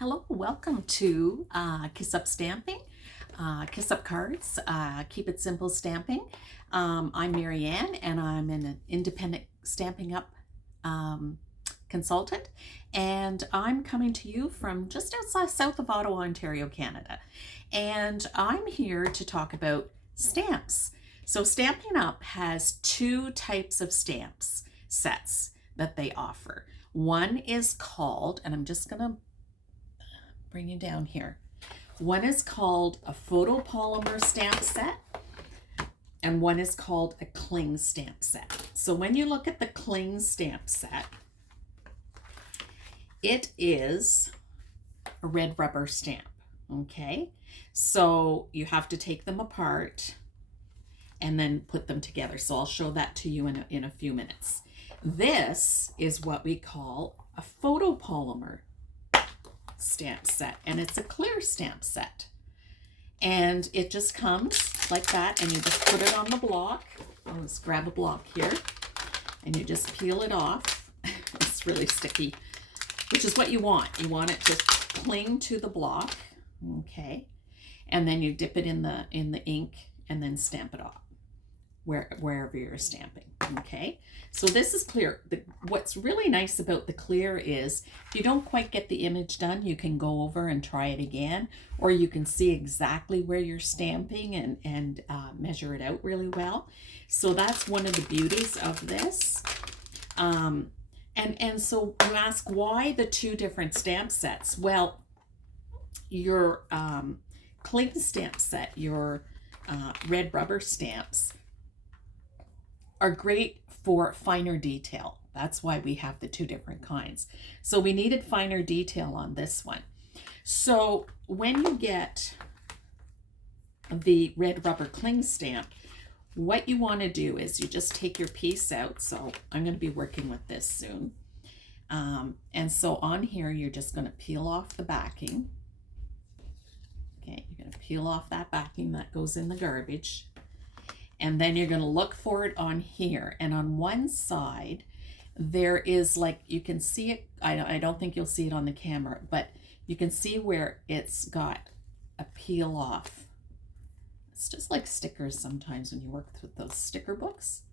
Hello, welcome to Kiss Up Stamping, Kiss Up Cards, Keep It Simple Stamping. I'm Marianne and I'm an independent Stampin' Up consultant, and I'm coming to you from just outside south of Ottawa, Ontario, Canada. And I'm here to talk about stamps. So Stampin' Up has two types of stamps sets that they offer. One is called, and I'm just going to bring you down here. One is called a photopolymer stamp set, and one is called a cling stamp set. So when you look at the cling stamp set, it is a red rubber stamp, okay? So you have to take them apart and then put them together. So I'll show that to you in a few minutes. This is what we call a photopolymer stamp set, and it's a clear stamp set, and it just comes like that, and you just put it on the block. Let's grab a block here, and you just peel it off. It's really sticky, which is what you want. You want it to cling to the block, okay? And then you dip it in the ink and then stamp it off wherever you're stamping, okay? So this is clear. What's really nice about the clear is if you don't quite get the image done, you can go over and try it again, or you can see exactly where you're stamping and measure it out really well. So that's one of the beauties of this. And so you ask, why the two different stamp sets? Well, your cling stamp set, your red rubber stamps, are great for finer detail. That's why we have the two different kinds. So we needed finer detail on this one. So when you get the red rubber cling stamp, what you want to do is you just take your piece out. So I'm going to be working with this soon. And so on here, you're just going to peel off the backing. Okay, you're going to peel off that backing that goes in the garbage. And then you're going to look for it on here. And on one side, there is, like, you can see it. I don't think you'll see it on the camera, but you can see where it's got a peel off. It's just like stickers sometimes when you work with those sticker books.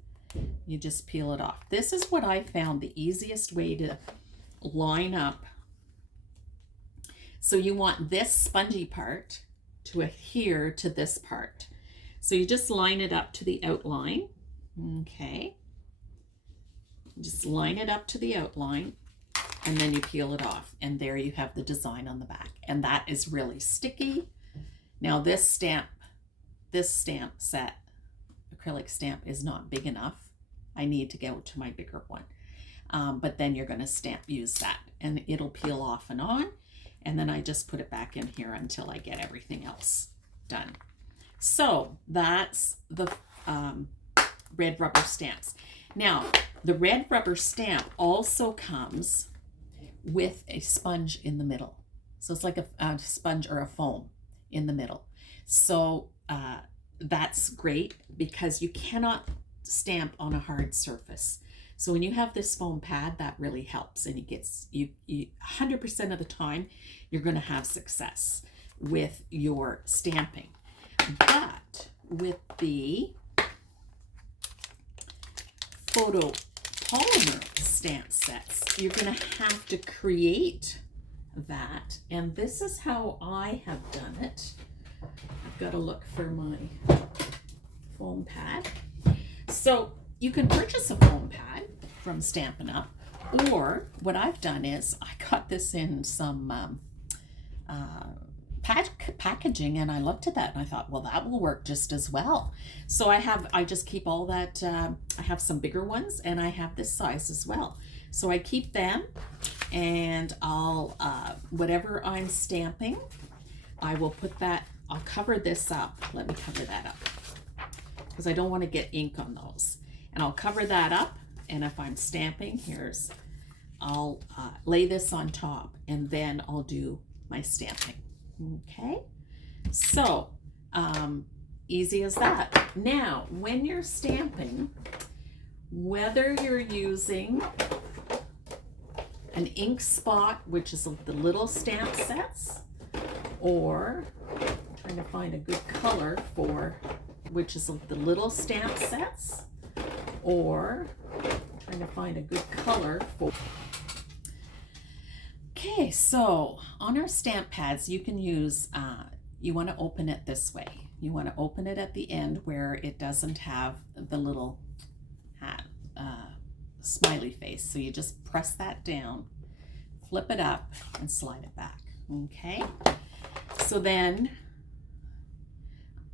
You just peel it off. This is what I found the easiest way to line up. So you want this spongy part to adhere to this part. So you just line it up to the outline, okay? Just line it up to the outline, and then you peel it off, and there you have the design on the back, and that is really sticky. Now this stamp set, acrylic stamp, is not big enough. I need to go to my bigger one, but then you're going to use that, and it'll peel off and on, and then I just put it back in here until I get everything else done. So that's the red rubber stamps. Now, the red rubber stamp also comes with a sponge in the middle. So it's like a sponge or a foam in the middle. So that's great because you cannot stamp on a hard surface. So when you have this foam pad, that really helps, and it gets you 100% of the time you're going to have success with your stamping. But with the photopolymer stamp sets, you're going to have to create that. And this is how I have done it. I've got to look for my foam pad. So you can purchase a foam pad from Stampin' Up, or what I've done is I got this in some packaging, and I looked at that and I thought, well, that will work just as well. So I just keep all that. I have some bigger ones, and I have this size as well. So I keep them, and I'll whatever I'm stamping, I will put that. I'll cover this up. Let me cover that up because I don't want to get ink on those. And I'll cover that up, and if I'm stamping, I'll lay this on top, and then I'll do my stamping. Okay, so easy as that. Now, when you're stamping, whether you're using an ink spot, which is the little stamp sets, or I'm trying to find a good color for, which is the little stamp sets, or I'm trying to find a good color for. Okay, so on our stamp pads, you can use, you want to open it this way. You want to open it at the end where it doesn't have the little smiley face. So you just press that down, flip it up, and slide it back. Okay, so then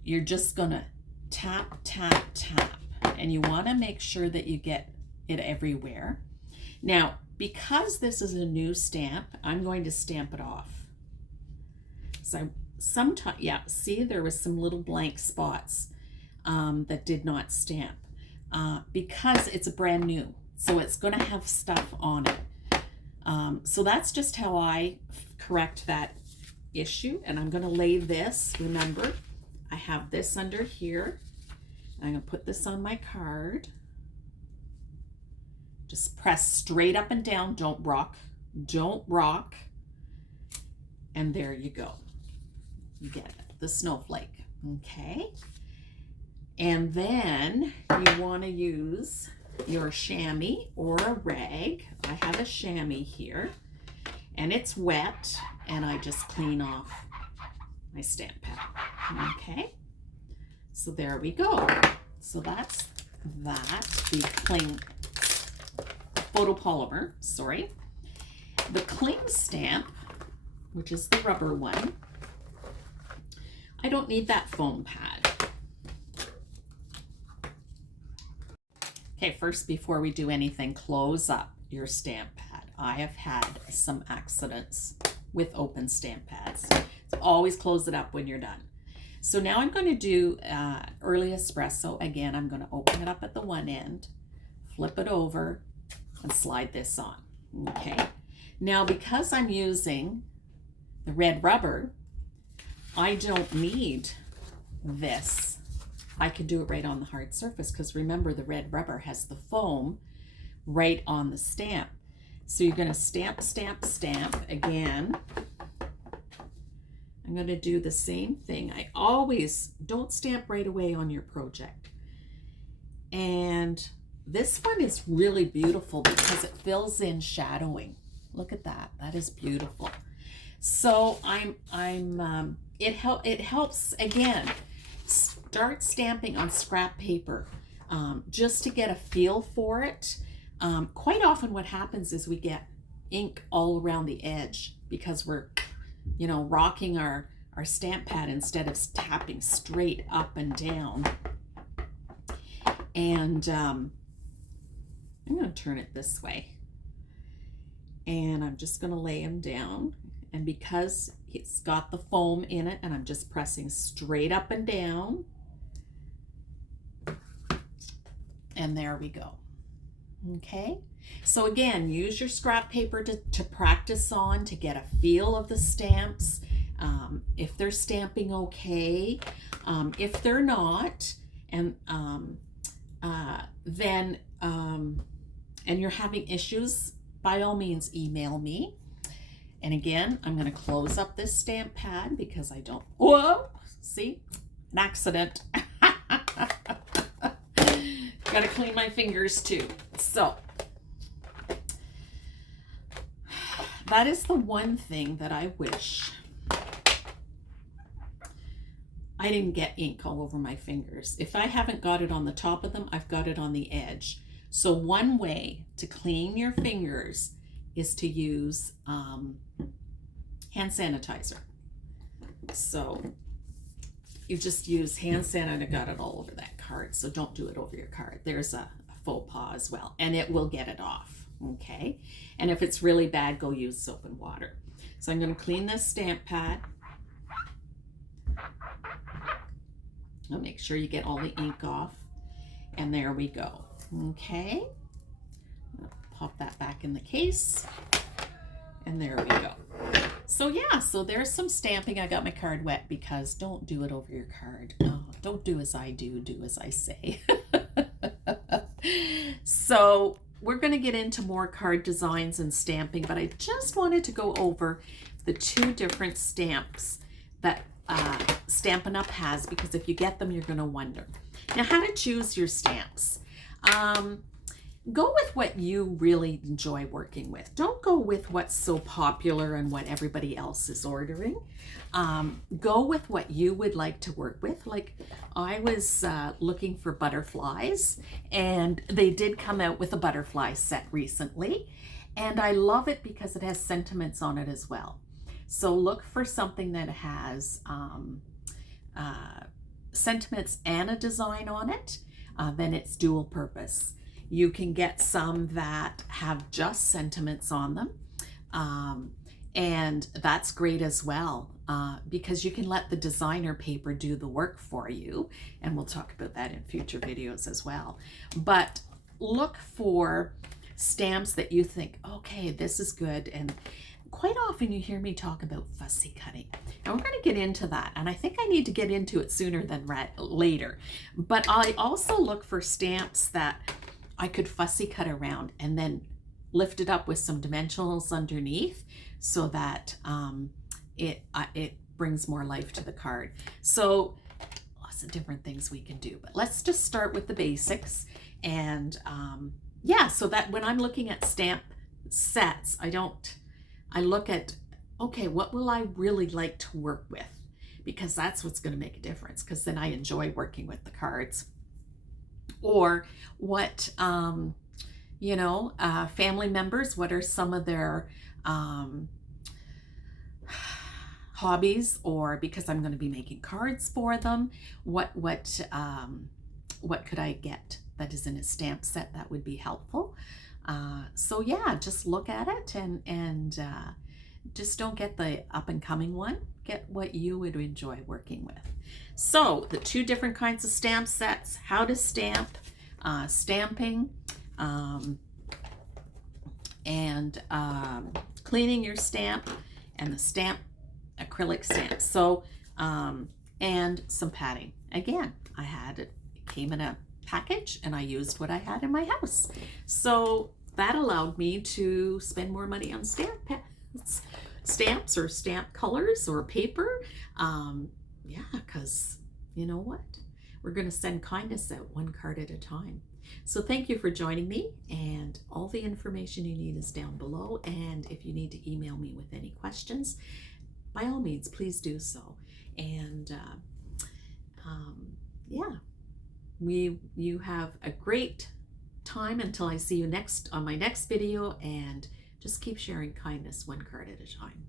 you're just gonna tap, tap, tap, and you want to make sure that you get it everywhere. Now, because this is a new stamp, I'm going to stamp it off. So sometimes, yeah, see, there was some little blank spots that did not stamp because it's a brand new. So it's going to have stuff on it. So that's just how I correct that issue. And I'm going to lay this, remember, I have this under here. I'm going to put this on my card. Just press straight up and down. Don't rock. Don't rock. And there you go. You get it, the snowflake. Okay. And then you want to use your chamois or a rag. I have a chamois here and it's wet, and I just clean off my stamp pad. Okay. So there we go. So that's that. The cling photopolymer, sorry. The cling stamp, which is the rubber one, I don't need that foam pad. Okay, first, before we do anything, close up your stamp pad. I have had some accidents with open stamp pads. So always close it up when you're done. So now I'm going to do early espresso. Again, I'm going to open it up at the one end, flip it over, and slide this on. Okay. Now, because I'm using the red rubber, I don't need this. I can do it right on the hard surface because remember, the red rubber has the foam right on the stamp. So you're going to stamp, stamp, stamp again. I'm going to do the same thing. I always don't stamp right away on your project. And this one is really beautiful because it fills in shadowing. Look at that. That is beautiful. So it helps, again, start stamping on scrap paper just to get a feel for it. Quite often what happens is we get ink all around the edge because we're, you know, rocking our stamp pad instead of tapping straight up and down. And I'm going to turn it this way. And I'm just going to lay them down. And because it's got the foam in it, and I'm just pressing straight up and down. And there we go. Okay. So again, use your scrap paper to practice on, to get a feel of the stamps. If they're stamping okay, if they're not, and and you're having issues, by all means, email me. And again, I'm going to close up this stamp pad because I don't, whoa, see, an accident. Got to clean my fingers too. So that is the one thing that I wish I didn't get ink all over my fingers. If I haven't got it on the top of them, I've got it on the edge. So one way to clean your fingers is to use hand sanitizer. So you just use hand sanitizer. I got it all over that card, so don't do it over your card. There's a faux pas as well, and it will get it off, okay? And if it's really bad, go use soap and water. So I'm going to clean this stamp pad. I'll make sure you get all the ink off, and there we go. Okay, I'll pop that back in the case, and there we go. So yeah, so there's some stamping. I got my card wet because don't do it over your card. Oh, don't do as I do, do as I say. So we're going to get into more card designs and stamping, but I just wanted to go over the 2 different stamps that Stampin' Up! Has, because if you get them, you're going to wonder. Now, how to choose your stamps. Go with what you really enjoy working with. Don't go with what's so popular and what everybody else is ordering. Go with what you would like to work with. Like, I was looking for butterflies, and they did come out with a butterfly set recently, and I love it because it has sentiments on it as well. So look for something that has sentiments and a design on it, then it's dual purpose. You can get some that have just sentiments on them, and that's great as well, because you can let the designer paper do the work for you, and we'll talk about that in future videos as well. But look for stamps that you think, okay, this is good. And quite often you hear me talk about fussy cutting, and we're going to get into that, and I think I need to get into it sooner than later. But I also look for stamps that I could fussy cut around and then lift it up with some dimensionals underneath, so that it brings more life to the card. So lots of different things we can do, but let's just start with the basics. And yeah, so that when I'm looking at stamp sets, I look at, okay, what will I really like to work with? Because that's what's going to make a difference, because then I enjoy working with the cards. Or what, you know, family members, what are some of their hobbies, or because I'm going to be making cards for them, what could I get that is in a stamp set that would be helpful? So yeah, just look at it, and just don't get the up and coming one. Get what you would enjoy working with. So the 2 different kinds of stamp sets, how to stamp, stamping, and cleaning your stamp, and the stamp acrylic stamps. So and some padding. Again, it came in a package, and I used what I had in my house. So that allowed me to spend more money on stamps or stamp colors or paper. Yeah, because you know what? We're going to send kindness out 1 card at a time. So thank you for joining me, and all the information you need is down below. And if you need to email me with any questions, by all means, please do so. And yeah, you have a great time until I see you on my next video, and just keep sharing kindness 1 card at a time.